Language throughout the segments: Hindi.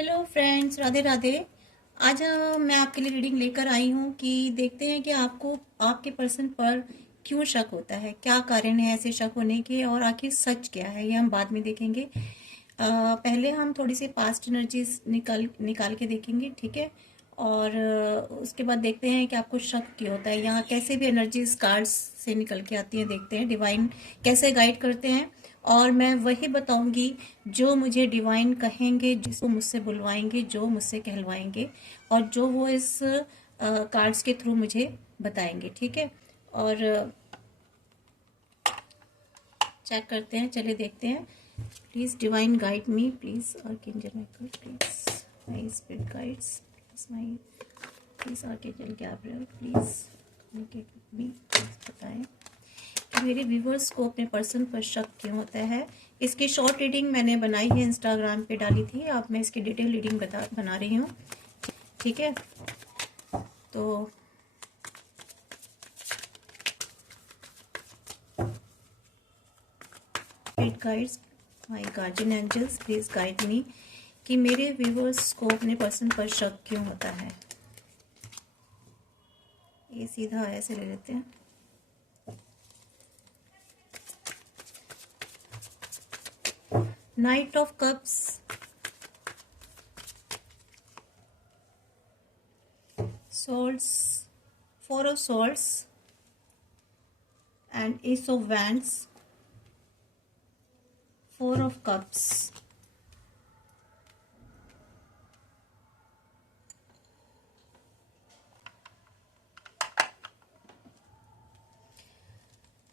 Hello friends, Radhe Radhe. आज मैं आपके लिए रीडिंग लेकर आई हूँ कि देखते हैं कि आपको आपके पर्सन पर क्यों शक होता है, क्या कारण है ऐसे शक होने के और आखिर सच क्या है, ये हम बाद में देखेंगे। पहले हम थोड़ी सी पास्ट एनर्जीज निकाल निकाल के देखेंगे, ठीक है। और उसके बाद देखते हैं कि आपको शक क्यों होता है, यहाँ कैसे भी एनर्जीज कार्ड्स से निकल के आती हैं, देखते हैं डिवाइन कैसे गाइड करते हैं। और मैं वही बताऊंगी जो मुझे डिवाइन कहेंगे, जिसको मुझसे बुलवाएंगे, जो मुझसे कहलवाएंगे और जो वो इस कार्ड्स के थ्रू मुझे बताएंगे, ठीक है। और चेक करते हैं, चलिए देखते हैं। Please divine guide me, please archangel Michael, please my spirit guides, please my, please archangel Gabriel, please communicate me, please बताएं कि मेरे व्यूवर्स को अपने पर्सन पर शक क्यों होता है। इसकी शॉर्ट रीडिंग मैंने बनाई है, इंस्टाग्राम पे डाली थी। अब मैं इसकी डिटेल रीडिंग बना रही हूँ, ठीक है। तो guides, my guardian angels, please guide me कि मेरे व्यूवर्स को अपने पर्सन पर शक क्यों होता है। ये सीधा ऐसे ले लेते हैं। Night of cups, swords, four of swords and ace of wands, four of cups,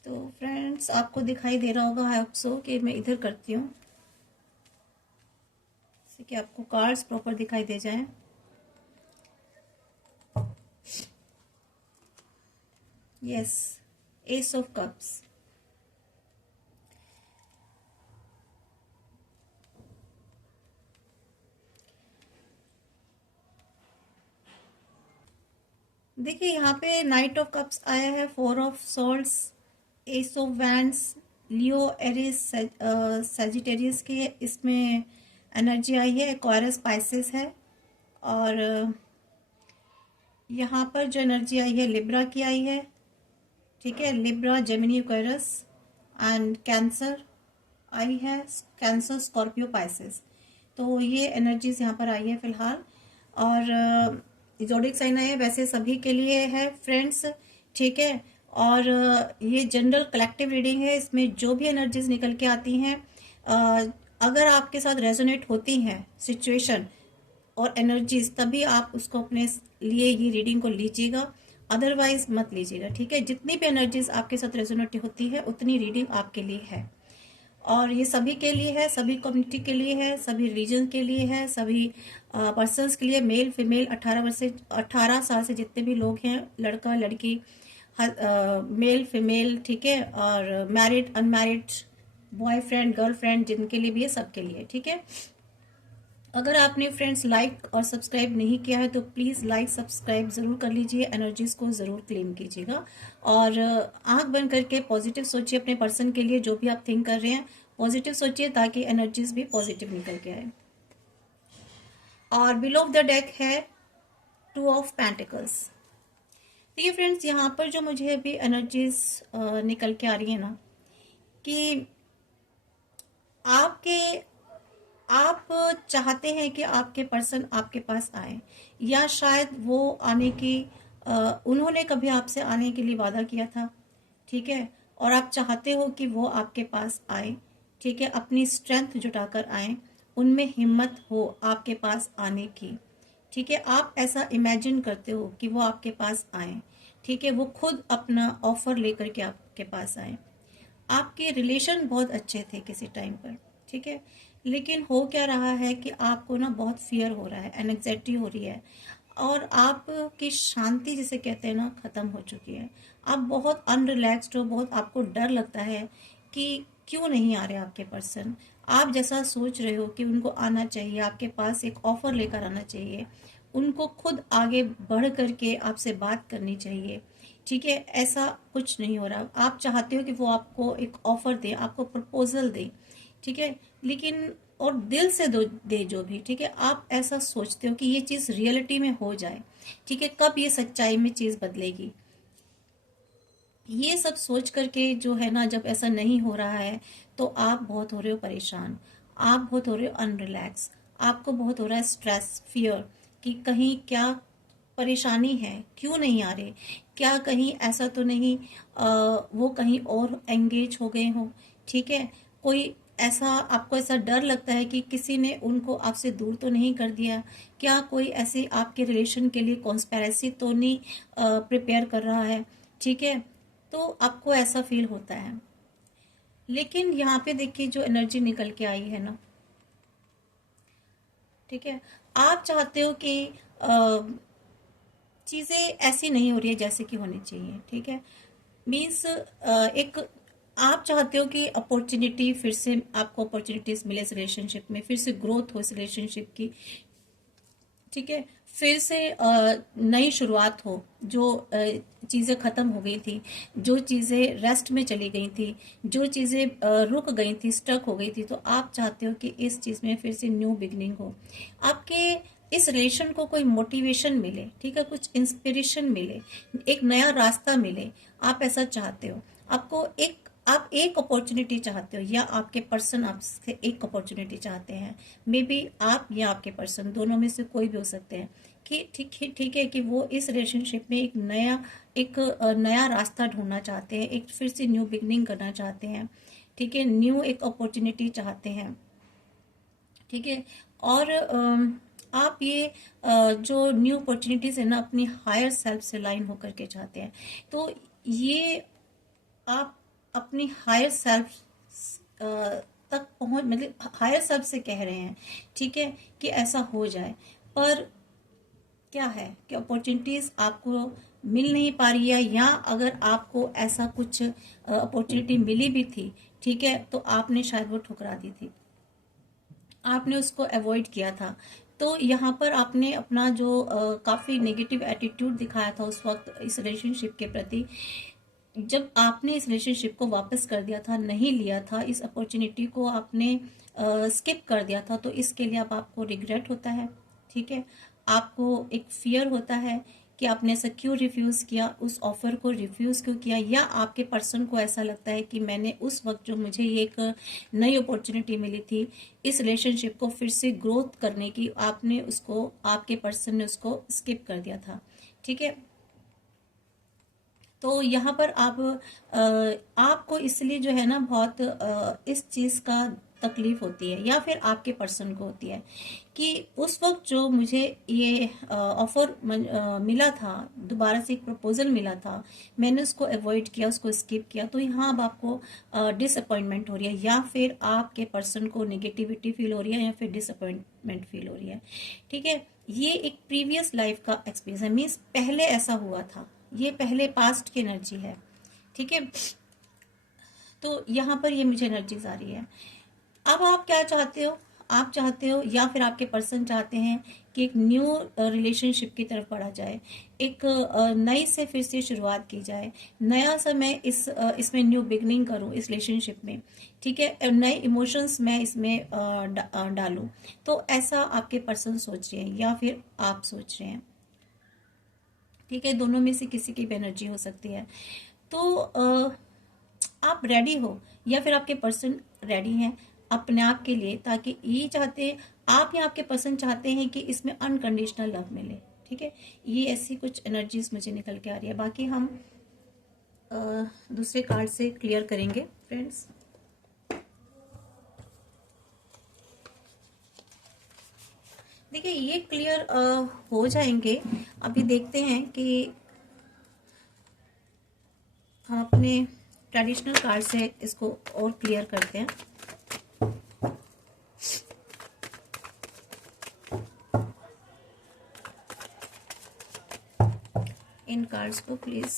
तो फ्रेंड्स आपको दिखाई दे रहा होगा, आई होप सो, कि मैं इधर करती हूँ कि आपको कार्ड्स प्रॉपर दिखाई दे जाएं। Yes, ace of cups. देखिए यहाँ पे नाइट ऑफ कप्स आया है, four of souls, ace of wands, Leo, Aries, Sagittarius के इसमें एनर्जी आई है, एक्वायरस, पाइसेस है। और यहाँ पर जो एनर्जी आई है लिब्रा की आई है, ठीक है। Libra, Gemini, Aquarius and Cancer आई है, कैंसर, स्कॉर्पियो, पाइसेस। तो ये एनर्जीज यहाँ पर आई है फिलहाल। और जोडिक साइन है, वैसे सभी के लिए है फ्रेंड्स, ठीक है। और ये जनरल कलेक्टिव रीडिंग है, इसमें जो भी एनर्जीज निकल के आती हैं, अगर आपके साथ रेजोनेट होती हैं सिचुएशन और एनर्जीज, तभी आप उसको अपने लिए ये रीडिंग को लीजिएगा, अदरवाइज मत लीजिएगा, ठीक है। जितनी भी एनर्जीज आपके साथ रेजोनेट होती है उतनी रीडिंग आपके लिए है। और ये सभी के लिए है, सभी कम्युनिटी के लिए है, सभी रिलीजन के लिए है, सभी पर्सन्स के लिए, मेल फीमेल, 18 साल से जितने भी लोग हैं, लड़का लड़की, मेल फीमेल, ठीक है। और मैरिड अनमैरिड, बॉयफ्रेंड गर्लफ्रेंड, जिनके लिए भी है, सबके लिए, ठीक है। अगर आपने फ्रेंड्स लाइक और सब्सक्राइब नहीं किया है तो प्लीज़ लाइक सब्सक्राइब ज़रूर कर लीजिए, एनर्जीज को ज़रूर क्लेम कीजिएगा। और आंख बंद करके पॉजिटिव सोचिए अपने पर्सन के लिए, जो भी आप थिंक कर रहे हैं पॉजिटिव सोचिए, ताकि एनर्जीज भी पॉजिटिव निकल के आए। और बिलो ऑफ द डेक है टू ऑफ पेंटिकल्स। देखिए फ्रेंड्स, यहाँ पर जो मुझे अभी एनर्जीज निकल के आ रही है ना, कि आप चाहते हैं कि आपके पर्सन आपके पास आए, या शायद वो आने की उन्होंने कभी आपसे आने के लिए वादा किया था, ठीक है। और आप चाहते हो कि वो आपके पास आए, ठीक है, अपनी स्ट्रेंथ जुटाकर आए, उनमें हिम्मत हो आपके पास आने की, ठीक है। आप ऐसा इमेजिन करते हो कि वो आपके पास आए, ठीक है, वो खुद अपना ऑफर लेकर के आपके पास आए। आपके रिलेशन बहुत अच्छे थे किसी टाइम पर, ठीक है। लेकिन हो क्या रहा है कि आपको ना बहुत फियर हो रहा है, एंग्जाइटी हो रही है, और आपकी शांति जिसे कहते हैं ना, खत्म हो चुकी है। आप बहुत अनरिलैक्स्ड हो, बहुत आपको डर लगता है कि क्यों नहीं आ रहे आपके पर्सन। आप जैसा सोच रहे हो कि उनको आना चाहिए, आपके पास एक ऑफर लेकर आना चाहिए, उनको खुद आगे बढ़ करके आपसे बात करनी चाहिए, ठीक है। ऐसा कुछ नहीं हो रहा। आप चाहते हो कि वो आपको एक ऑफर दे, आपको प्रपोजल दे, ठीक है। लेकिन और दिल से दो दे जो भी, ठीक है, आप ऐसा सोचते हो कि ये चीज रियलिटी में हो जाए, ठीक है, कब ये सच्चाई में चीज बदलेगी, ये सब सोच करके जो है ना, जब ऐसा नहीं हो रहा है तो आप बहुत हो रहे हो परेशान, आप बहुत हो रहे हो अनरिलैक्स, आपको बहुत हो रहा है स्ट्रेस, फियर कि कहीं क्या परेशानी है, क्यों नहीं आ रहे, क्या कहीं ऐसा तो नहीं वो कहीं और एंगेज हो गए हो, ठीक है, कोई ऐसा आपको ऐसा डर लगता है कि किसी ने उनको आपसे दूर तो नहीं कर दिया, क्या कोई ऐसे आपके रिलेशन के लिए कॉन्स्पेरेसी तो नहीं प्रिपेयर कर रहा है, ठीक है, तो आपको ऐसा फील होता है। लेकिन यहाँ पे देखिए जो एनर्जी निकल के आई है ना, ठीक है, आप चाहते हो कि चीजें ऐसी नहीं हो रही है जैसे कि होनी चाहिए, ठीक है, मीन्स एक आप चाहते हो कि अपॉर्चुनिटी फिर से आपको अपॉर्चुनिटीज मिले इस रिलेशनशिप में, फिर से ग्रोथ हो इस रिलेशनशिप की, ठीक है, फिर से नई शुरुआत हो, जो चीज़ें ख़त्म हो गई थी, जो चीज़ें रेस्ट में चली गई थी, जो चीज़ें रुक गई थी, स्टक हो गई थी, तो आप चाहते हो कि इस चीज़ में फिर से न्यू बिगनिंग हो, आपके इस रिलेशन को कोई मोटिवेशन मिले, ठीक है, कुछ इंस्पिरेशन मिले, एक नया रास्ता मिले, आप ऐसा चाहते हो, आपको एक आप एक अपॉर्चुनिटी चाहते हो या आपके पर्सन आपसे एक अपॉर्चुनिटी चाहते हैं, मे बी आप या आपके पर्सन दोनों में से कोई भी हो सकते हैं, कि ठीक है कि वो इस रिलेशनशिप में एक नया रास्ता ढूंढना चाहते हैं, एक फिर से न्यू बिगनिंग करना चाहते हैं, ठीक है, न्यू एक अपॉर्चुनिटी चाहते हैं, ठीक है, और आप ये जो न्यू अपॉर्चुनिटीज है ना अपनी हायर सेल्फ से लाइन होकर के चाहते हैं, तो ये आप अपनी हायर सेल्फ तक पहुंच, मतलब हायर सेल्फ से कह रहे हैं, ठीक है, कि ऐसा हो जाए, पर क्या है कि अपॉर्चुनिटीज आपको मिल नहीं पा रही है, या अगर आपको ऐसा कुछ अपॉर्चुनिटी मिली भी थी, ठीक है, तो आपने शायद वो ठुकरा दी थी, आपने उसको अवॉइड किया था, तो यहाँ पर आपने अपना जो काफ़ी नेगेटिव एटीट्यूड दिखाया था उस वक्त इस रिलेशनशिप के प्रति, जब आपने इस रिलेशनशिप को वापस कर दिया था, नहीं लिया था, इस अपॉर्चुनिटी को आपने स्किप कर दिया था, तो इसके लिए अब आपको रिग्रेट होता है, ठीक है, आपको एक फियर होता है कि आपने ऐसा क्यों रिफ्यूज़ किया, उस ऑफर को रिफ्यूज़ क्यों किया, या आपके पर्सन को ऐसा लगता है कि मैंने उस वक्त जो मुझे ये एक नई अपॉर्चुनिटी मिली थी इस रिलेशनशिप को फिर से ग्रोथ करने की, आपने उसको, आपके पर्सन ने उसको स्किप कर दिया था, ठीक है, तो यहाँ पर आप आपको इसलिए जो है ना बहुत इस चीज़ का तकलीफ होती है, या फिर आपके पर्सन को होती है कि उस वक्त जो मुझे ये ऑफर मिला था, दोबारा से एक प्रपोजल मिला था, मैंने उसको अवॉइड किया, उसको स्किप किया, तो यहाँ अब आपको डिसअपॉइंटमेंट हो रही है, या फिर आपके पर्सन को नेगेटिविटी फील हो रही है, या फिर डिसअपॉइंटमेंट फील हो रही है, ठीक है, ये एक प्रीवियस लाइफ का एक्सपीरियंस है, मीन्स पहले ऐसा हुआ था, ये पहले पास्ट की एनर्जी है, ठीक है, तो यहाँ पर ये मुझे एनर्जीज आ रही है। अब आप क्या चाहते हो, आप चाहते हो या फिर आपके पर्सन चाहते हैं कि एक न्यू रिलेशनशिप की तरफ बढ़ा जाए, एक नई से फिर से शुरुआत की जाए, नया सा मैं इसमें न्यू बिगनिंग करूं इस रिलेशनशिप में, ठीक है, नए इमोशंस मैं इसमें डालूं, तो ऐसा आपके पर्सन सोच रहे हैं या फिर आप सोच रहे हैं, ठीक है, दोनों में से किसी की भी एनर्जी हो सकती है, तो आप रेडी हो या फिर आपके पर्सन रेडी हैं अपने आप के लिए, ताकि ये चाहते हैं आप या आपके पर्सन चाहते हैं कि इसमें अनकंडीशनल लव मिले, ठीक है, ये ऐसी कुछ एनर्जीज मुझे निकल के आ रही है, बाकी हम दूसरे कार्ड से क्लियर करेंगे फ्रेंड्स। देखिए ये क्लियर हो जाएंगे, अभी देखते हैं कि हम अपने ट्रेडिशनल कार्ड से इसको और क्लियर करते हैं। इन कार्ड्स को प्लीज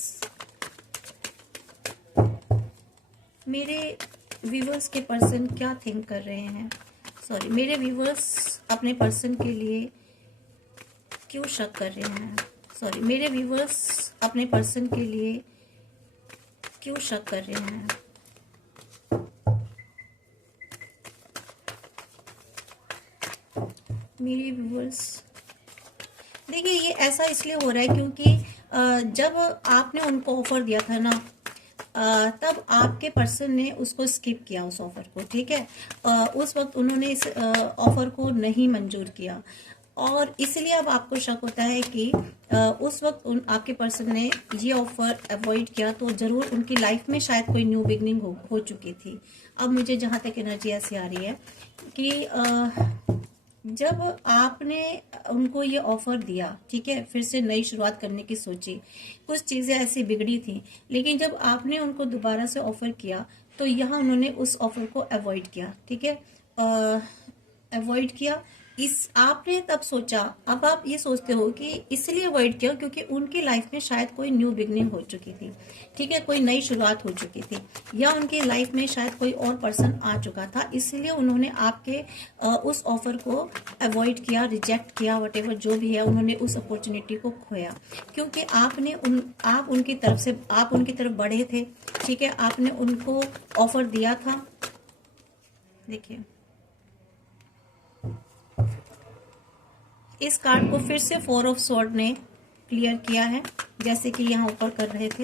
मेरे व्यूवर्स के पर्सन क्या थिंक कर रहे हैं, सॉरी मेरे व्यूवर्स अपने पर्सन के लिए क्यों शक कर रहे हैं, सॉरी मेरे व्यूवर्स अपने पर्सन के लिए क्यों शक कर रहे हैं, मेरे व्यूअर्स, देखिए ये ऐसा इसलिए हो रहा है क्योंकि जब आपने उनको ऑफर दिया था ना, तब आपके पर्सन ने उसको स्किप किया उस ऑफर को, ठीक है। उस वक्त उन्होंने इस ऑफर को नहीं मंजूर किया, और इसलिए अब आपको शक होता है कि उस वक्त आपके पर्सन ने ये ऑफर अवॉइड किया, तो जरूर उनकी लाइफ में शायद कोई न्यू बिगनिंग हो चुकी थी। अब मुझे जहाँ तक एनर्जी ऐसी आ रही है कि जब आपने उनको ये ऑफर दिया, ठीक है, फिर से नई शुरुआत करने की सोची, कुछ चीजें ऐसी बिगड़ी थी, लेकिन जब आपने उनको दोबारा से ऑफर किया तो यहाँ उन्होंने उस ऑफर को अवॉइड किया, ठीक है, अवॉइड किया। इस आपने तब सोचा, अब आप ये सोचते हो कि इसलिए अवॉइड किया क्योंकि उनकी लाइफ में शायद कोई न्यू बिगनिंग हो चुकी थी, ठीक है, कोई नई शुरुआत हो चुकी थी, या उनकी लाइफ में शायद कोई और पर्सन आ चुका था, इसलिए उन्होंने आपके उस ऑफर को अवॉइड किया, रिजेक्ट किया, वटेवर जो भी है, उन्होंने उस अपॉर्चुनिटी को खोया, क्योंकि आप उनकी तरफ बढ़े थे, ठीक है, आपने उनको ऑफर दिया था। देखिए इस कार्ड को फिर से 4 ऑफ स्वॉर्ड ने क्लियर किया है, जैसे कि यहाँ ऊपर कर रहे थे।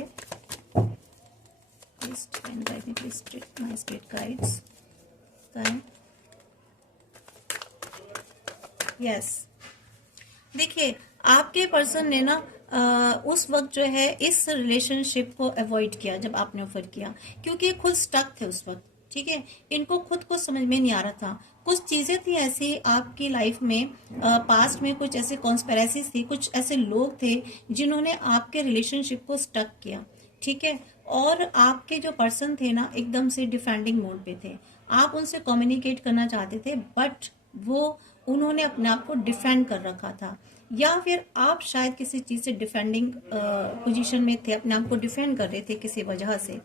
यस, देखिए आपके पर्सन ने ना उस वक्त जो है इस रिलेशनशिप को अवॉइड किया जब आपने ऑफर किया, क्योंकि खुद स्टक थे उस वक्त, ठीक है, इनको खुद को समझ में नहीं आ रहा था, कुछ चीजें थी ऐसी आपकी लाइफ में, पास्ट में कुछ ऐसे कॉन्स्पिरेसीज थी, कुछ ऐसे लोग थे जिन्होंने आपके रिलेशनशिप को स्टक किया, ठीक है, और आपके जो पर्सन थे ना एकदम से डिफेंडिंग मोड पे थे, आप उनसे कम्युनिकेट करना चाहते थे, बट वो उन्होंने अपने आप को डिफेंड कर रखा था, या फिर आप शायद किसी चीज से डिफेंडिंग पोजीशन में थे, अपने आप को डिफेंड कर रहे थे किसी वजह से।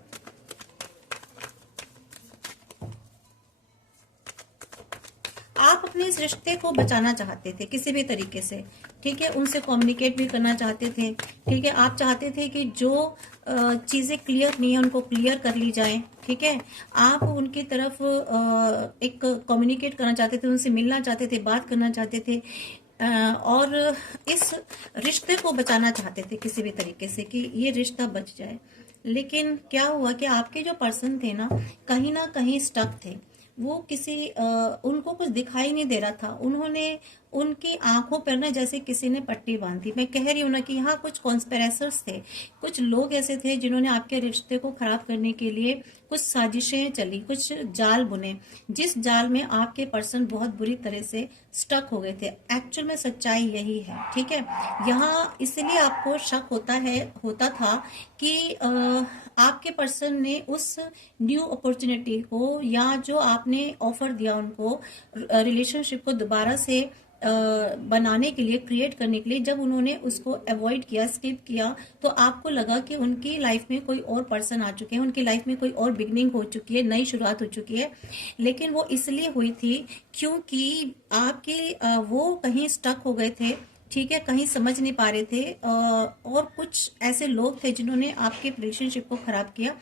आप अपने इस रिश्ते को बचाना चाहते थे किसी भी तरीके से, ठीक है, उनसे कम्युनिकेट भी करना चाहते थे, ठीक है, आप चाहते थे कि जो चीजें क्लियर नहीं है उनको क्लियर कर ली जाए, ठीक है, आप उनकी तरफ एक कम्युनिकेट करना चाहते थे, उनसे मिलना चाहते थे, बात करना चाहते थे, और इस रिश्ते को बचाना चाहते थे किसी भी तरीके से कि ये रिश्ता बच जाए। लेकिन क्या हुआ कि आपके जो पर्सन थे ना कहीं स्टक थे, वो उनको कुछ दिखाई नहीं दे रहा था, उन्होंने उनकी आंखों पर ना जैसे किसी ने पट्टी बांधी। मैं कह रही हूँ ना कि यहाँ कुछ कॉन्स्पिरेटर्स थे, कुछ लोग ऐसे थे जिन्होंने आपके रिश्ते को खराब करने के लिए कुछ साजिशें चली, कुछ जाल बुने, जिस जाल में आपके पर्सन बहुत बुरी तरह से स्टक हो गए थे। एक्चुअल में सच्चाई यही है, ठीक है, यहाँ इसलिए आपको शक होता था कि आपके पर्सन ने उस न्यू अपॉर्चुनिटी को, या जो आपने ऑफर दिया उनको रिलेशनशिप को दोबारा से बनाने के लिए, क्रिएट करने के लिए, जब उन्होंने उसको अवॉइड किया, स्किप किया, तो आपको लगा कि उनकी लाइफ में कोई और पर्सन आ चुके हैं, उनकी लाइफ में कोई और बिगनिंग हो चुकी है, नई शुरुआत हो चुकी है। लेकिन वो इसलिए हुई थी क्योंकि आपके वो कहीं स्टक हो गए थे, ठीक है, कहीं समझ नहीं पा रहे थे, और कुछ ऐसे लोग थे जिन्होंने आपके रिलेशनशिप को खराब किया।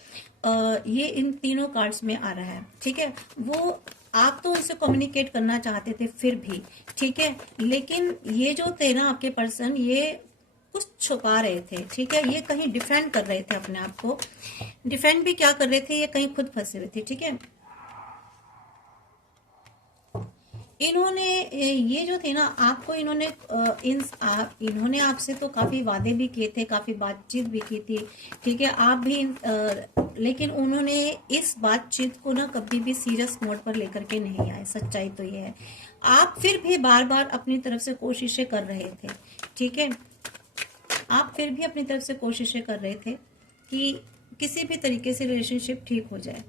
ये इन तीनों कार्ड्स में आ रहा है, ठीक है, वो आप तो उनसे कम्युनिकेट करना चाहते थे फिर भी, ठीक है, लेकिन ये जो थे ना आपके पर्सन, ये कुछ छुपा रहे थे, ठीक है, ये कहीं डिफेंड कर रहे थे अपने आप को। डिफेंड भी क्या कर रहे थे, ये कहीं खुद फंसे हुए थे, ठीक है। इन्होंने ये जो थे ना आपको, इन्होंने आपसे तो काफी वादे भी किए थे, काफी बातचीत भी की थी, ठीक है, आप भी लेकिन उन्होंने इस बातचीत को ना कभी भी सीरियस मोड पर लेकर के नहीं आए। सच्चाई तो ये है, आप फिर भी बार बार अपनी तरफ से कोशिशें कर रहे थे, ठीक है, आप फिर भी अपनी तरफ से कोशिशें कर रहे थे कि किसी भी तरीके से रिलेशनशिप ठीक हो जाए।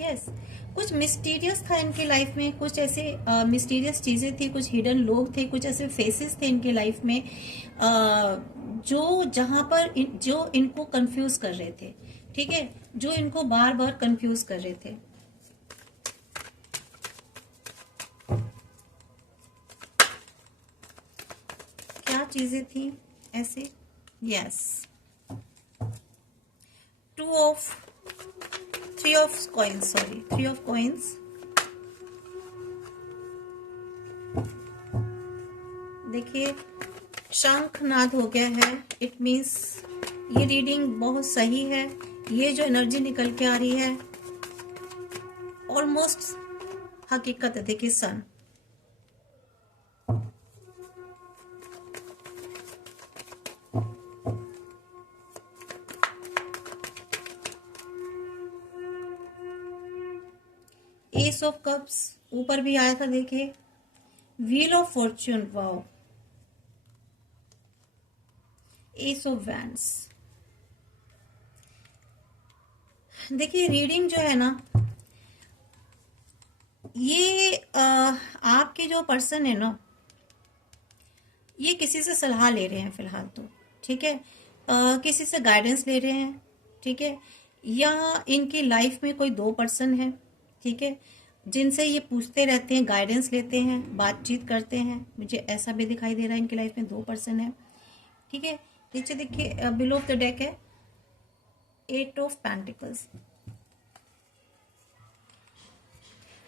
यस, कुछ मिस्टीरियस था इनकी लाइफ में, कुछ ऐसे मिस्टीरियस चीजें थी, कुछ हिडन लोग थे, कुछ ऐसे फेसेस थे इनकी लाइफ में, जो इनको कंफ्यूज कर रहे थे, ठीक है, जो इनको बार बार कंफ्यूज कर रहे थे। क्या चीजें थी ऐसे? Yes, 2 of three of coins, sorry, three of coins. देखिए शंखनाद हो गया है, इट मीन्स ये रीडिंग बहुत सही है। ये जो एनर्जी निकल के आ रही है ऑलमोस्ट हकीकत है। देखिए सन, एस ऑफ कप्स ऊपर भी आया था, देखिए wheel of Fortune, wow, S of wands. देखिए रीडिंग जो है ना, ये आपके जो पर्सन है ना, ये किसी से सलाह ले रहे हैं फिलहाल तो, ठीक है, किसी से गाइडेंस ले रहे हैं, ठीक है, या इनकी लाइफ में कोई दो पर्सन है, ठीक है, जिनसे ये पूछते रहते हैं, गाइडेंस लेते हैं, बातचीत करते हैं। मुझे ऐसा भी दिखाई दे रहा है इनकी लाइफ में दो पर्सन है, ठीक है। नीचे देखिए बिलो ऑफ द डेक है एट ऑफ पेंटिकल्स।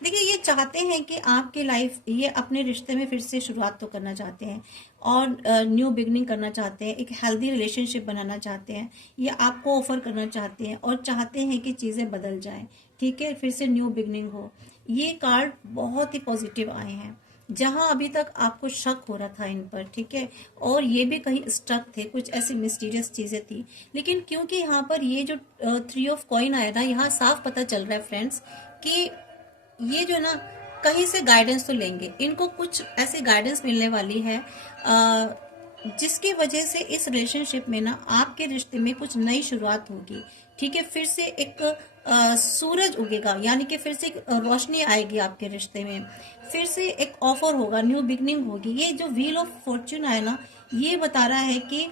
देखिए ये चाहते हैं कि आपकी लाइफ, ये अपने रिश्ते में फिर से शुरुआत तो करना चाहते हैं और न्यू बिगनिंग करना चाहते हैं, एक हेल्दी रिलेशनशिप बनाना चाहते हैं, ये आपको ऑफर करना चाहते हैं और चाहते हैं कि चीज़ें बदल जाएं, ठीक है, फिर से न्यू बिगनिंग हो। ये कार्ड बहुत ही पॉजिटिव आए हैं, जहां अभी तक आपको शक हो रहा था इन पर, ठीक है, और ये भी कहीं स्टक थे, कुछ ऐसी मिस्टीरियस चीजें थी, लेकिन क्योंकि यहाँ पर ये जो थ्री ऑफ कॉइन आया ना, यहाँ साफ पता चल रहा है फ्रेंड्स कि ये जो ना कहीं से गाइडेंस तो लेंगे, इनको कुछ ऐसी गाइडेंस मिलने वाली है जिसकी वजह से इस रिलेशनशिप में ना आपके रिश्ते में कुछ नई शुरुआत होगी, ठीक है, फिर से एक सूरज उगेगा, यानी कि फिर से एक रोशनी आएगी आपके रिश्ते में, फिर से एक ऑफर होगा, न्यू बिगनिंग होगी। ये जो व्हील ऑफ फॉर्च्यून है ना, ये बता रहा है कि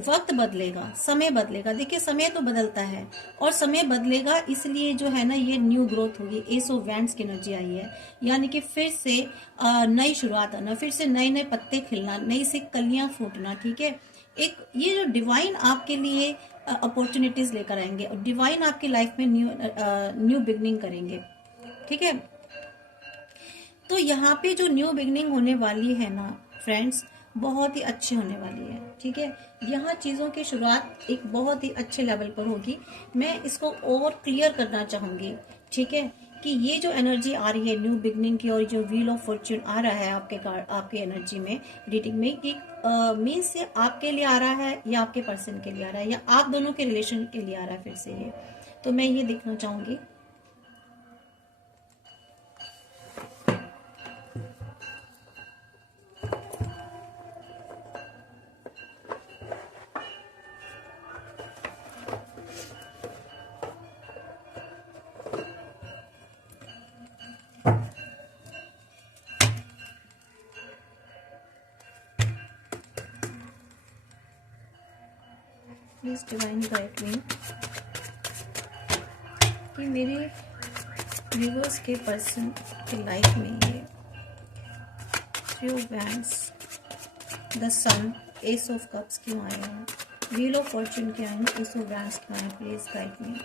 वक्त बदलेगा, समय बदलेगा। देखिए समय तो बदलता है और समय बदलेगा, इसलिए जो है ना ये न्यू ग्रोथ होगी। एस ऑफ वैंड्स की एनर्जी आई है, यानी कि फिर से नई शुरुआत आना, फिर से नए नए पत्ते खिलना, नई सी कलियां फूटना, ठीक है। एक ये जो डिवाइन आपके लिए अपॉर्चुनिटीज लेकर आएंगे और डिवाइन आपकी लाइफ में न्यू बिगनिंग करेंगे, ठीक है। तो यहाँ पे जो न्यू बिगनिंग होने वाली है ना फ्रेंड्स, बहुत ही अच्छी होने वाली है, ठीक है। यहाँ चीज़ों की शुरुआत एक बहुत ही अच्छे लेवल पर होगी। मैं इसको और क्लियर करना चाहूँगी, ठीक है, कि ये जो एनर्जी आ रही है न्यू बिगनिंग की और जो व्हील ऑफ फॉर्च्यून आ रहा है आपके एनर्जी में, रीडिंग में, कि मीन्स से आपके लिए आ रहा है या आपके पर्सन के लिए आ रहा है या आप दोनों के रिलेशन के लिए आ रहा है फिर से ये, तो मैं ये देखना चाहूँगी। प्लीज डिवाइन गाइड मी कि मेरे व्यूअर्स के पर्सन की लाइफ में ये three of wands, the sun, ace of cups क्यों आए हैं, व्हील ऑफ फॉर्च्यून क्या है, एस ऑफ वैंड्स क्यों आए, प्लीज गाइड मी।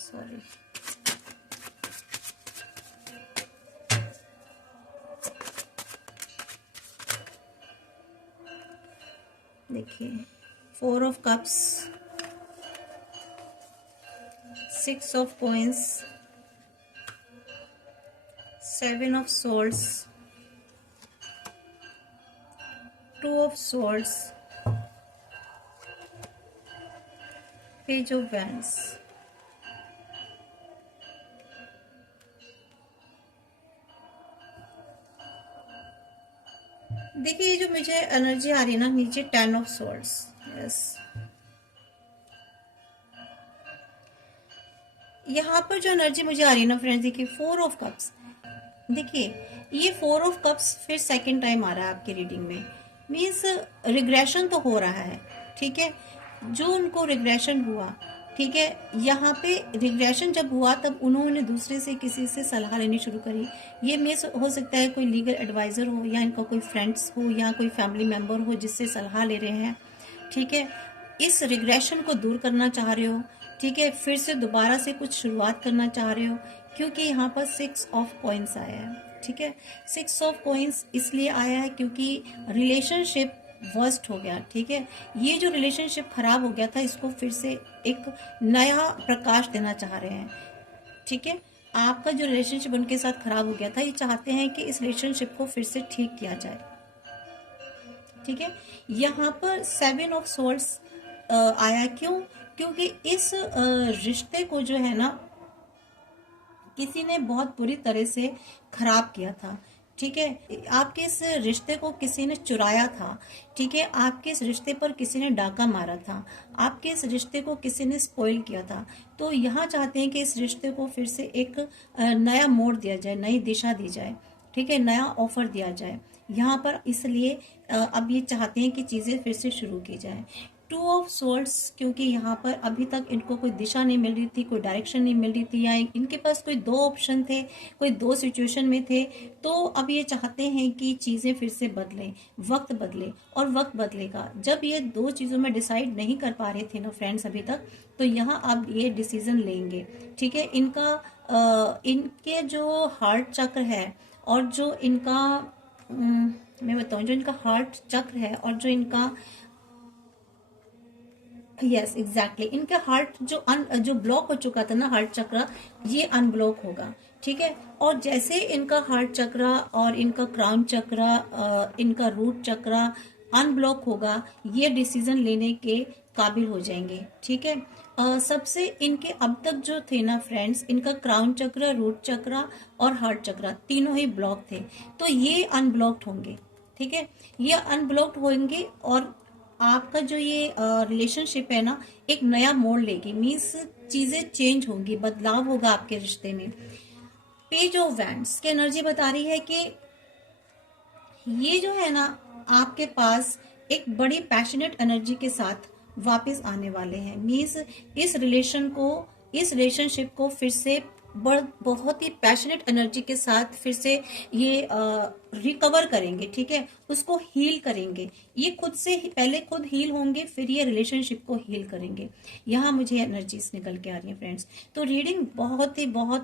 सॉरी, देखिए four of cups, six of coins, seven of swords, two of swords, page of wands. देखिए ये जो मुझे एनर्जी आ रही है ना नीचे, टेन ऑफ सोर्ड्स, यस, यहाँ पर जो एनर्जी मुझे आ रही है ना फ्रेंड्स, देखिए फोर ऑफ कप्स, देखिए ये फोर ऑफ कप्स फिर सेकंड टाइम आ रहा है आपकी रीडिंग में, मीन्स रिग्रेशन तो हो रहा है, ठीक है, जो उनको रिग्रेशन हुआ, ठीक है, यहाँ पे रिग्रेशन जब हुआ तब उन्होंने दूसरे से किसी से सलाह लेनी शुरू करी। ये मीन्स हो सकता है कोई लीगल एडवाइज़र हो या इनका कोई फ्रेंड्स हो या कोई फैमिली मेम्बर हो जिससे सलाह ले रहे हैं, ठीक है। इस रिग्रेशन को दूर करना चाह रहे हो, ठीक है, फिर से दोबारा से कुछ शुरुआत करना चाह रहे हो, क्योंकि यहाँ पर 6 ऑफ कॉइन्स आया है, ठीक है। 6 ऑफ कॉइन्स इसलिए आया है क्योंकि रिलेशनशिप वर्स्ट हो गया, ठीक है। ये जो रिलेशनशिप खराब हो गया था, इसको फिर से एक नया प्रकाश देना चाह रहे हैं, ठीक है। आपका जो रिलेशनशिप उनके साथ खराब हो गया था, ये चाहते हैं कि इस रिलेशनशिप को फिर से ठीक किया जाए, ठीक है। यहाँ पर 7 ऑफ सोर्ड्स आया, क्यों? क्योंकि इस रिश्ते को जो है ना, किसी ने बहुत बुरी तरह से खराब किया था, ठीक है। आपके इस रिश्ते को किसी ने चुराया था, ठीक है। आपके इस रिश्ते पर किसी ने डाका मारा था, आपके इस रिश्ते को किसी ने स्पॉइल किया था। तो यहाँ चाहते हैं कि इस रिश्ते को फिर से एक नया मोड़ दिया जाए, नई दिशा दी जाए, ठीक है, नया ऑफर दिया जाए यहाँ पर। इसलिए अब ये चाहते हैं कि चीजें फिर से शुरू की जाए। 2 ऑफ सोर्ड्स, क्योंकि यहाँ पर अभी तक इनको कोई दिशा नहीं मिल रही थी, कोई डायरेक्शन नहीं मिल रही थी, या इनके पास कोई 2 ऑप्शन थे, कोई 2 सिचुएशन में थे। तो अब ये चाहते हैं कि चीजें फिर से बदलें, वक्त बदले, और वक्त बदलेगा। जब ये 2 चीजों में डिसाइड नहीं कर पा रहे थे ना फ्रेंड्स अभी तक, तो यहाँ अब ये डिसीजन लेंगे, ठीक है। इनके जो हार्ट चक्र है, और जो इनका मैं बताऊं, जो इनका हार्ट चक्र है, और जो इनका यस एग्जैक्टली इनका हार्ट जो ब्लॉक हो चुका था ना, हार्ट चक्र, ये अनब्लॉक होगा, ठीक है। और जैसे इनका हार्ट चक्र और इनका क्राउन चक्र, इनका रूट चक्र अनब्लॉक होगा, ये डिसीजन लेने के काबिल हो जाएंगे, ठीक है। सबसे इनके अब तक जो थे ना फ्रेंड्स, इनका क्राउन चक्र, रूट चक्र और हार्ट चक्र तीनों ही ब्लॉक थे, तो ये अनब्लॉक्ड होंगे, ठीक है। ये अनब्लॉक्ड होंगे, और आपका जो ये रिलेशनशिप है ना, एक नया मोड़ लेगी, मीन्स चीजें चेंज होंगी, बदलाव होगा आपके रिश्ते में। पेज ऑफ वैंड्स की एनर्जी बता रही है कि ये जो है ना, आपके पास एक बड़ी पैशनेट एनर्जी के साथ वापस आने वाले हैं। मीन्स इस रिलेशनशिप को फिर से बहुत ही पैशनेट एनर्जी के साथ फिर से ये रिकवर करेंगे, ठीक है, उसको हील करेंगे। ये खुद से पहले खुद हील होंगे, फिर ये रिलेशनशिप को हील करेंगे। यहाँ मुझे एनर्जीज निकल के आ रही है फ्रेंड्स। तो रीडिंग बहुत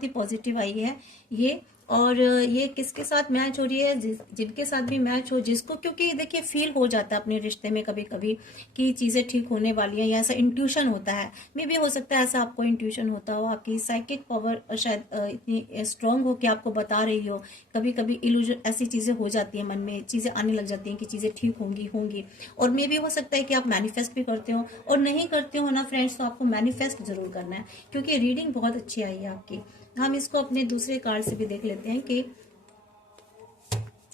ही पॉजिटिव आई है ये, और ये किसके साथ मैच हो रही है, जिनके साथ भी मैच हो, जिसको, क्योंकि देखिए फील हो जाता है अपने रिश्ते में कभी कभी कि चीजें ठीक होने वाली हैं, या ऐसा इंट्यूशन होता है। मे भी हो सकता है ऐसा आपको इंट्यूशन होता हो, आपकी साइकिक पावर शायद इतनी स्ट्रांग हो कि आपको बता रही हो। कभी कभी इल्यूजन, ऐसी चीजें हो जाती है, मन में चीजें आने लग जाती हैं कि चीजें ठीक होंगी। और मे भी हो सकता है कि आप मैनिफेस्ट भी करते हो, और नहीं करते हो ना फ्रेंड्स, तो आपको मैनिफेस्ट जरूर करना है, क्योंकि रीडिंग बहुत अच्छी आई है आपकी। हम इसको अपने दूसरे कार्ड से भी देख लेते हैं, कि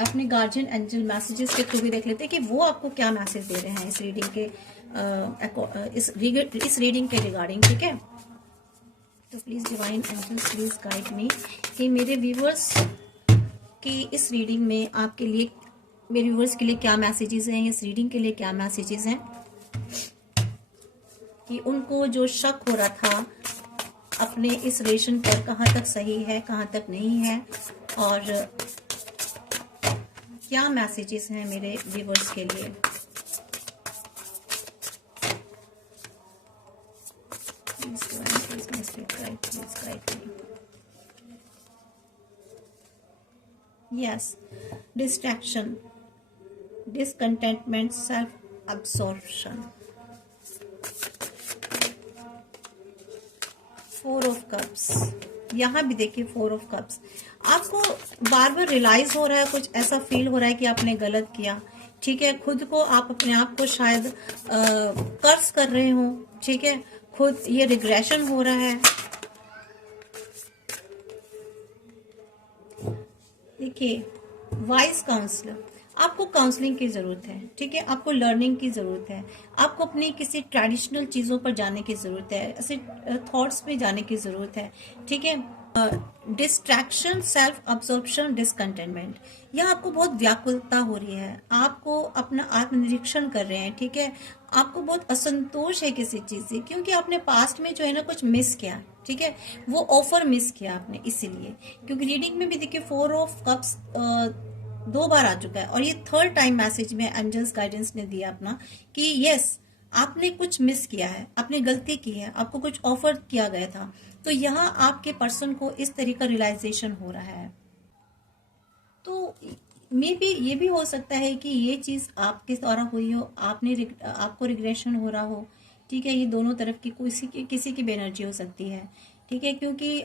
अपने गार्जियन एंजल मैसेजेस के थ्रू भी देख लेते हैं कि वो आपको क्या मैसेज दे रहे हैं इस रीडिंग के इस रीडिंग के रिगार्डिंग, ठीक है। तो please divine angels please guide me कि मेरे व्यूवर्स की इस रीडिंग में आपके लिए, मेरे व्यूवर्स के लिए क्या मैसेजेस हैं, इस रीडिंग के लिए क्या मैसेजेस हैं, कि उनको जो शक हो रहा था अपने इस रिलेशन पर, कहाँ तक सही है, कहाँ तक नहीं है, और क्या मैसेजेस हैं मेरे व्यूवर्स के लिए। Yes, distraction, discontentment, self absorption. 4 of cups, यहाँ भी देखिए 4 ऑफ कप्स। आपको बार बार रियलाइज हो रहा है, कुछ ऐसा फील हो रहा है कि आपने गलत किया, ठीक है। खुद को आप अपने आप को शायद कर्स कर रहे हो, ठीक है, खुद ये रिग्रेशन हो रहा है। देखिए वाइज काउंसलर, आपको काउंसलिंग की जरूरत है, ठीक है, आपको लर्निंग की जरूरत है, आपको अपनी किसी ट्रेडिशनल चीजों पर जाने की जरूरत है, ऐसे थॉट्स पे जाने की जरूरत है, ठीक है। डिस्ट्रैक्शन, सेल्फ अब्सॉर्प्शन, डिसकंटेनमेंट, यह आपको बहुत व्याकुलता हो रही है, आपको अपना आत्मनिरीक्षण कर रहे हैं, ठीक है। आपको बहुत असंतोष है किसी चीज से, क्योंकि आपने पास्ट में जो है ना कुछ मिस किया, ठीक है, वो ऑफर मिस किया आपने, इसीलिए। क्योंकि रीडिंग में भी देखिए 4 ऑफ कप्स 2 बार आ चुका है, और ये 3rd टाइम मैसेज में एंजल्स गाइडेंस ने दिया अपना कि यस, आपने कुछ मिस किया है, आपने गलती की है, आपको कुछ ऑफर किया गया था, तो यहाँ आपके पर्सन को इस तरह का रियलाइजेशन हो रहा है। तो मे भी ये भी हो सकता है कि ये चीज़ आपके द्वारा हुई हो, आपको रिग्रेशन हो रहा हो। ठीक है, ये दोनों तरफ की किसी की भी एनर्जी हो सकती है। ठीक है, क्योंकि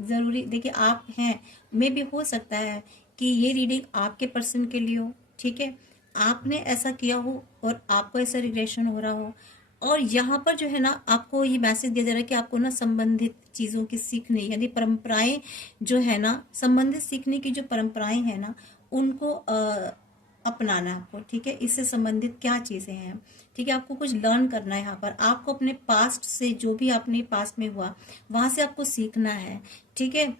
ज़रूरी देखिए आप हैं, मे भी हो सकता है कि ये रीडिंग आपके पर्सन के लिए हो। ठीक है, आपने ऐसा किया हो और आपको ऐसा रिग्रेशन हो रहा हो, और यहाँ पर जो है ना आपको ये मैसेज दिया जा रहा है कि आपको ना संबंधित चीज़ों की सीखने, यानी परंपराएं जो है ना, संबंधित सीखने की जो परंपराएं हैं ना, उनको अपनाना है आपको। ठीक है, इससे संबंधित क्या चीज़ें हैं, ठीक है, आपको कुछ लर्न करना है यहाँ पर। आपको अपने पास्ट से, जो भी आपने पास्ट में हुआ वहां से आपको सीखना है। ठीक है,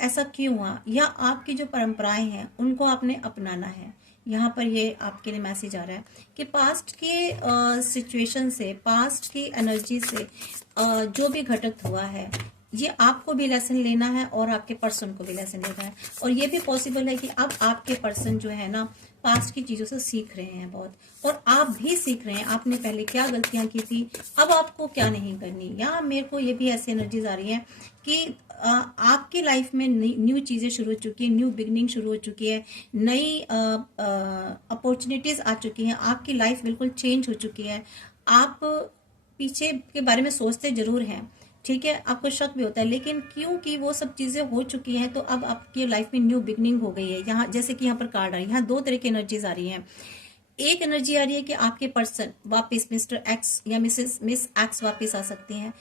ऐसा क्यों हुआ, या आपकी जो परंपराएं हैं उनको आपने अपनाना है। यहाँ पर ये आपके लिए मैसेज आ रहा है कि पास्ट के सिचुएशन से, पास्ट की एनर्जी से जो भी घटित हुआ है, ये आपको भी लेसन लेना है और आपके पर्सन को भी लेसन लेना है। और ये भी पॉसिबल है कि अब आपके पर्सन जो है ना पास्ट की चीजों से सीख रहे हैं बहुत, और आप भी सीख रहे हैं आपने पहले क्या गलतियां की थी, अब आपको क्या नहीं करनी। या मेरे को ये भी ऐसी एनर्जीज आ रही है कि आपकी लाइफ में न्यू चीजें शुरू हो चुकी है, न्यू बिगनिंग शुरू हो चुकी है, नई अपॉर्चुनिटीज आ चुकी हैं, आपकी लाइफ बिल्कुल चेंज हो चुकी है। आप पीछे के बारे में सोचते जरूर हैं, ठीक है, आपको शक भी होता है, लेकिन क्योंकि वो सब चीजें हो चुकी हैं तो अब आपकी लाइफ में न्यू बिगनिंग हो गई है। यहाँ जैसे कि यहाँ पर कार्ड आ रही है, यहाँ दो तरह की एनर्जीज आ रही हैं। एक एनर्जी आ रही है कि आपके पर्सन वापस मिस्टर एक्स या मिस एक्स वापस आ सकते हैं,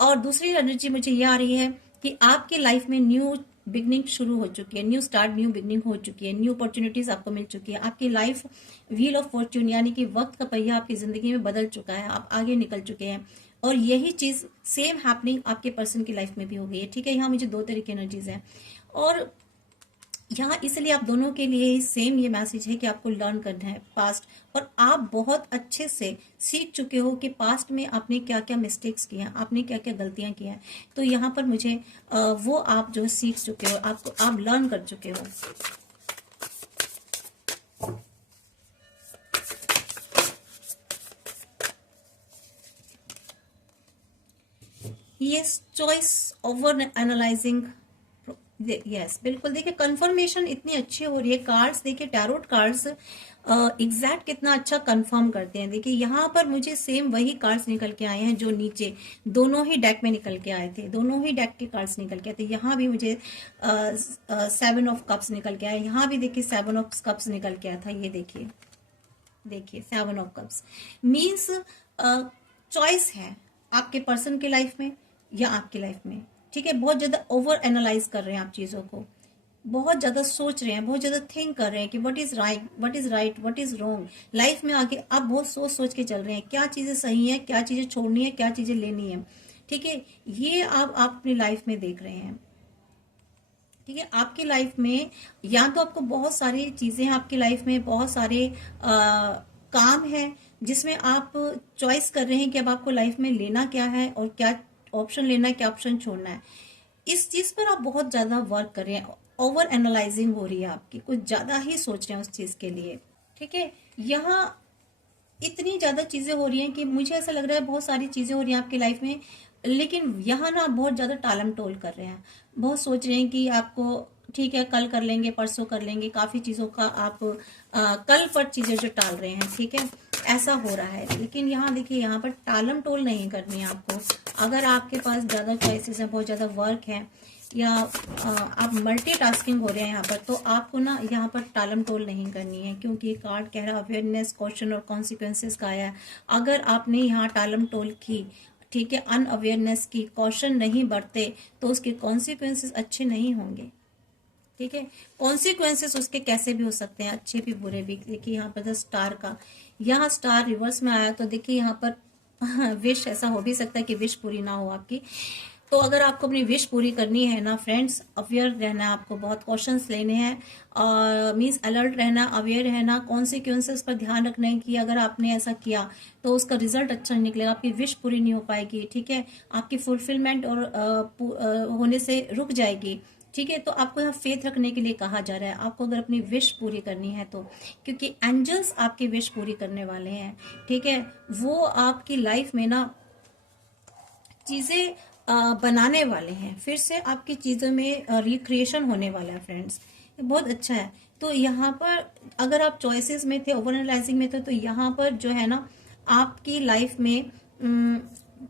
और दूसरी एनर्जी मुझे ये आ रही है कि आपकी लाइफ में न्यू बिगनिंग शुरू हो चुकी है, न्यू स्टार्ट, न्यू बिगनिंग हो चुकी है, न्यू अपॉर्चुनिटीज आपको मिल चुकी है। आपकी लाइफ व्हील ऑफ फॉर्च्यून, यानी कि वक्त का पहिया आपकी जिंदगी में बदल चुका है, आप आगे निकल चुके हैं, और यही चीज सेम हैपनिंग आपके पर्सन की लाइफ में भी हो गई है। ठीक है, यहाँ मुझे दो तरह की एनर्जीज हैं, और यहाँ इसलिए आप दोनों के लिए सेम ये मैसेज है कि आपको लर्न करना है पास्ट, और आप बहुत अच्छे से सीख चुके हो कि पास्ट में आपने क्या क्या मिस्टेक्स किए हैं, आपने क्या क्या गलतियां की हैं। तो यहाँ पर मुझे वो आप जो सीख चुके हो, आप लर्न कर चुके हो। Yes, choice over analysing, yes बिल्कुल। देखिए कंफर्मेशन इतनी अच्छी हो रही है, कार्ड्स देखिए, टैरोट कार्ड्स एग्जैक्ट कितना अच्छा कंफर्म करते हैं। देखिए यहाँ पर मुझे सेम वही कार्ड्स निकल के आए हैं जो नीचे दोनों ही डेक में निकल के आए थे, दोनों ही डेक के कार्ड्स निकल के आए थे। यहाँ भी मुझे 7 ऑफ कप्स निकल के आए, यहाँ भी देखिए 7 ऑफ कप्स निकल के आया था। ये देखिए, देखिए 7 ऑफ कप्स मीन्स चॉइस है आपके पर्सन की लाइफ में या आपकी लाइफ में। ठीक है, बहुत ज्यादा ओवर एनालाइज कर रहे हैं आप चीजों को, बहुत ज्यादा सोच रहे हैं, बहुत ज्यादा थिंक कर रहे हैं कि what is right, what is right, what is wrong. Life में आगे आप बहुत सोच सोच के चल रहे हैं, क्या चीजें सही है, क्या चीजें छोड़नी है, क्या चीजें लेनी है। ठीक है, ये आप अपनी लाइफ में देख रहे हैं। ठीक है, आपकी लाइफ में या तो आपको बहुत सारी चीजें, आपकी लाइफ में बहुत सारे काम है जिसमें आप चॉइस कर रहे हैं कि अब आपको लाइफ में लेना क्या है और क्या ऑप्शन लेना है, क्या ऑप्शन छोड़ना है। इस चीज पर आप बहुत ज्यादा वर्क कर रहे हैं, ओवर एनालाइजिंग हो रही है आपकी, कुछ ज्यादा ही सोच रहे हैं उस चीज के लिए। ठीक है, यहाँ इतनी ज्यादा चीजें हो रही हैं कि मुझे ऐसा लग रहा है बहुत सारी चीजें हो रही हैं आपकी लाइफ में, लेकिन यहाँ ना बहुत ज्यादा टालम टोल कर रहे हैं, बहुत सोच रहे हैं कि आपको ठीक है कल कर लेंगे, परसों कर लेंगे, काफी चीजों का आप कल पर चीजें जो टाल रहे हैं। ठीक है, ऐसा हो रहा है, लेकिन यहाँ देखिए, यहाँ पर टालम टोल नहीं करनी है आपको। अगर आपके पास ज्यादा चॉइसेस हैं, बहुत ज्यादा वर्क है, या आप मल्टीटास्किंग हो रहे हैं यहाँ पर, तो आपको ना यहाँ पर टालम टोल नहीं करनी है, क्योंकि ये कार्ड कह रहा है अवेयरनेस, क्वेश्चन और कॉन्सिक्वेंसेस का आया है। अगर आपने यहाँ टालम टोल की, ठीक है, अनअवेयरनेस की, कॉशन नहीं बरते, तो उसके कॉन्सिक्वेंसेस अच्छे नहीं होंगे। ठीक है, कॉन्सिक्वेंसेस उसके कैसे भी हो सकते हैं, अच्छे भी बुरे भी। देखिए यहाँ पर स्टार का, यहाँ स्टार रिवर्स में आया, तो देखिए यहाँ पर विश, ऐसा हो भी सकता है कि विश पूरी ना हो आपकी। तो अगर आपको अपनी विश पूरी करनी है ना फ्रेंड्स, अवेयर रहना है आपको, बहुत क्वेश्चंस लेने हैं, मीन्स अलर्ट रहना, अवेयर रहना, कॉन्सिक्वेंसेस पर ध्यान रखना है कि अगर आपने ऐसा किया तो उसका रिजल्ट अच्छा नहीं निकलेगा, आपकी विश पूरी नहीं हो पाएगी। ठीक है, आपकी फुलफिलमेंट और होने से रुक जाएगी। ठीक है। तो आपको यहाँ फेथ रखने के लिए कहा जा रहा है, आपको अगर अपनी विश पूरी करनी है तो, क्योंकि एंजल्स आपकी विश पूरी करने वाले हैं। ठीक है, वो आपकी लाइफ में ना चीजें बनाने वाले हैं, फिर से आपकी चीजों में रिक्रिएशन होने वाला है फ्रेंड्स। ये बहुत अच्छा है। तो यहाँ पर अगर आप चॉइसेस में थे, ओवर एनालाइजिंग में थे, तो यहाँ पर जो है ना आपकी लाइफ में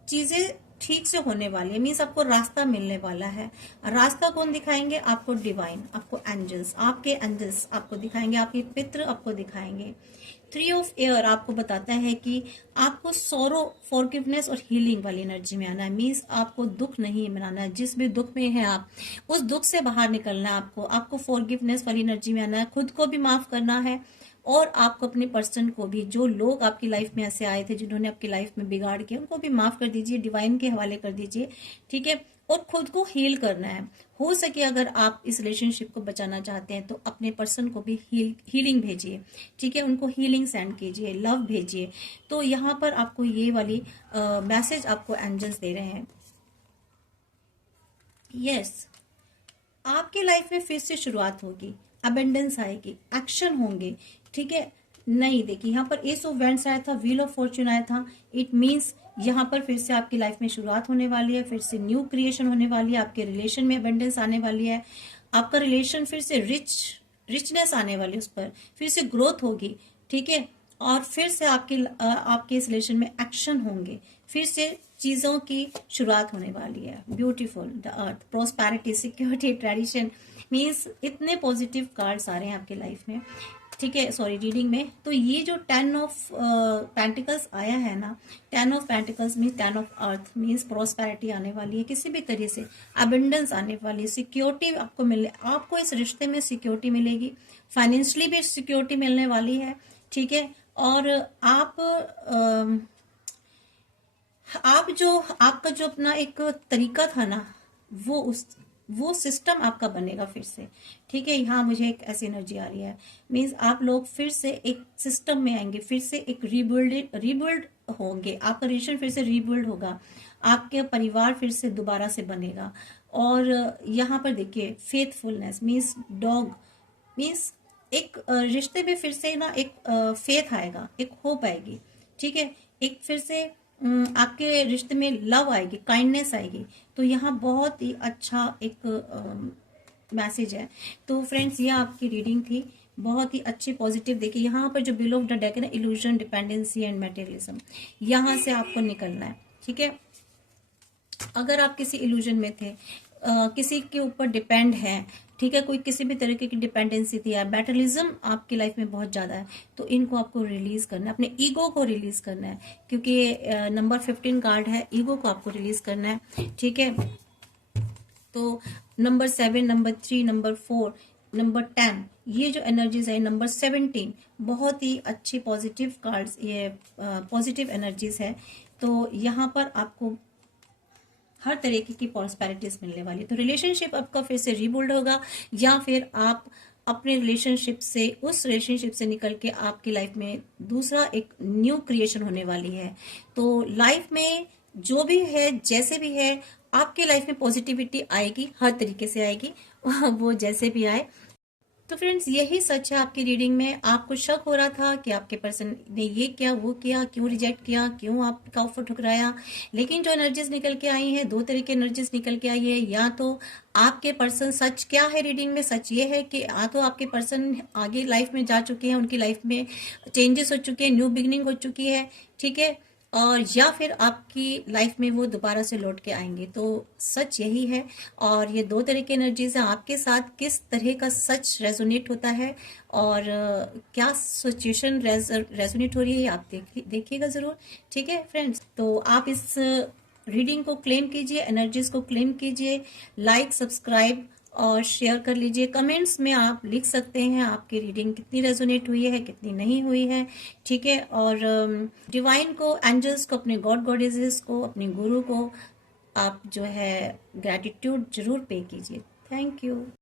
चीजें ठीक से होने वाली है, मीन्स आपको रास्ता मिलने वाला है। रास्ता कौन दिखाएंगे आपको? डिवाइन, आपको एंजल्स, आपके एंजल्स आपको दिखाएंगे, आपके पितृ आपको दिखाएंगे। थ्री ऑफ एयर आपको बताता है कि आपको सोरो, फॉरगिवनेस और हीलिंग वाली एनर्जी में आना है, मीन्स आपको दुख नहीं मनाना है। जिस भी दुख में है आप, उस दुख से बाहर निकलना है आपको फॉरगिवनेस वाली एनर्जी में आना है, खुद को भी माफ करना है और आपको अपने पर्सन को भी, जो लोग आपकी लाइफ में ऐसे आए थे जिन्होंने आपकी लाइफ में बिगाड़ किया, उनको भी माफ कर दीजिए, डिवाइन के हवाले कर दीजिए। ठीक है, और खुद को हील करना है। हो सके अगर आप इस रिलेशनशिप को बचाना चाहते हैं तो अपने पर्सन को भी हीलिंग भेजिए। ठीक है, उनको हीलिंग सेंड कीजिए, लव भेजिए। तो यहाँ पर आपको ये वाली मैसेज आपको एंजल्स दे रहे हैं। यस, आपकी लाइफ में फिर से शुरुआत होगी, अबेंडेंस आएगी, एक्शन होंगे। ठीक है, नहीं देखिए यहाँ पर एस ऑफ वैंड्स आया था, व्हील ऑफ फॉर्च्यून आया था। इट मीन्स यहाँ पर फिर से आपकी लाइफ में शुरुआत होने वाली है, फिर से न्यू क्रिएशन होने वाली है, आपके रिलेशन में अबेंडेंस आने वाली है, आपका रिलेशन फिर से रिचनेस आने वाली है, उस पर फिर से ग्रोथ होगी। ठीक है, और फिर से आपके इस रिलेशन में एक्शन होंगे, फिर से चीजों की शुरुआत होने वाली है। Beautiful, the earth, prosperity, security, tradition, means इतने पॉजिटिव कार्ड्स आ रहे हैं आपकी लाइफ में। ठीक है, सॉरी रीडिंग में। तो ये जो 10 ऑफ पेंटिकल्स आया है ना, 10 of pentacles means 10 of earth, means prosperity आने वाली है, किसी भी तरीके से अबेंडेंस आने वाली है, सिक्योरिटी आपको मिले, आपको इस रिश्ते में सिक्योरिटी मिलेगी, फाइनेंशियली भी सिक्योरिटी मिलने वाली है। ठीक है, और आपका जो अपना एक तरीका था ना, वो सिस्टम आपका बनेगा फिर से। ठीक है, यहाँ मुझे एक ऐसी एनर्जी आ रही है, मीन्स आप लोग फिर से एक सिस्टम में आएंगे, फिर से एक रीबिल्ड होंगे, आपका रिलेशन फिर से रीबिल्ड होगा, आपके परिवार फिर से दोबारा से बनेगा। और यहाँ पर देखिए फेथफुलनेस मीन्स डॉग, मीन्स एक रिश्ते में फिर से ना एक फेथ आएगा, एक होप आएगी। ठीक है, एक फिर से आपके रिश्ते में लव आएगी, काइंडनेस आएगी। तो यहाँ बहुत ही अच्छा एक मैसेज है। तो फ्रेंड्स, ये आपकी रीडिंग थी, बहुत ही अच्छी पॉजिटिव। देखिए यहाँ पर जो बिलो ऑफ द डेक है ना, इल्यूजन, डिपेंडेंसी एंड मटेरियलिज्म, यहाँ से आपको निकलना है। ठीक है, अगर आप किसी इल्यूजन में थे, किसी के ऊपर डिपेंड है, ठीक है, कोई किसी भी तरीके की डिपेंडेंसी थी या बैटलिज्म आपकी लाइफ में बहुत ज्यादा है, तो इनको आपको रिलीज करना है, अपने ईगो को रिलीज करना है, क्योंकि नंबर 15 कार्ड है, ईगो को आपको रिलीज करना है। ठीक है, तो नंबर 7, नंबर 3, नंबर 4, नंबर 10, ये जो एनर्जीज है, नंबर 17, बहुत ही अच्छी पॉजिटिव कार्ड्स, ये पॉजिटिव एनर्जीज है। तो यहाँ पर आपको हर तरीके की प्रॉस्पेरिटीज मिलने वाली। तो रिलेशनशिप आपका फिर से रीबिल्ड होगा, या फिर आप अपने रिलेशनशिप से, उस रिलेशनशिप से निकल के आपकी लाइफ में दूसरा एक न्यू क्रिएशन होने वाली है। तो लाइफ में जो भी है, जैसे भी है, आपकी लाइफ में पॉजिटिविटी आएगी, हर तरीके से आएगी वो जैसे भी आए। तो फ्रेंड्स, यही सच है आपकी रीडिंग में। आपको शक हो रहा था कि आपके पर्सन ने ये किया, वो किया, क्यों रिजेक्ट किया, क्यों आपका ऑफर ठुकराया, लेकिन जो एनर्जीज निकल के आई हैं, दो तरह की एनर्जीज निकल के आई है। या तो आपके पर्सन, सच क्या है रीडिंग में, सच ये है कि या तो आपके पर्सन आगे लाइफ में जा चुके हैं, उनकी लाइफ में चेंजेस हो चुके हैं, न्यू बिगनिंग हो चुकी है। ठीक है, और या फिर आपकी लाइफ में वो दोबारा से लौट के आएंगे। तो सच यही है। और ये दो तरह की एनर्जीज हैं, आपके साथ किस तरह का सच रेजोनेट होता है और क्या सिचुएशन रेजोनेट हो रही है, आप देखिएगा जरूर। ठीक है फ्रेंड्स, तो आप इस रीडिंग को क्लेम कीजिए, एनर्जीज को क्लेम कीजिए, लाइक, सब्सक्राइब और शेयर कर लीजिए। कमेंट्स में आप लिख सकते हैं आपकी रीडिंग कितनी रेजोनेट हुई है, कितनी नहीं हुई है। ठीक है, और डिवाइन को, एंजल्स को, अपने गॉड गॉडेसेस को, अपने गुरु को आप जो है ग्रैटिट्यूड जरूर पे कीजिए। Thank you.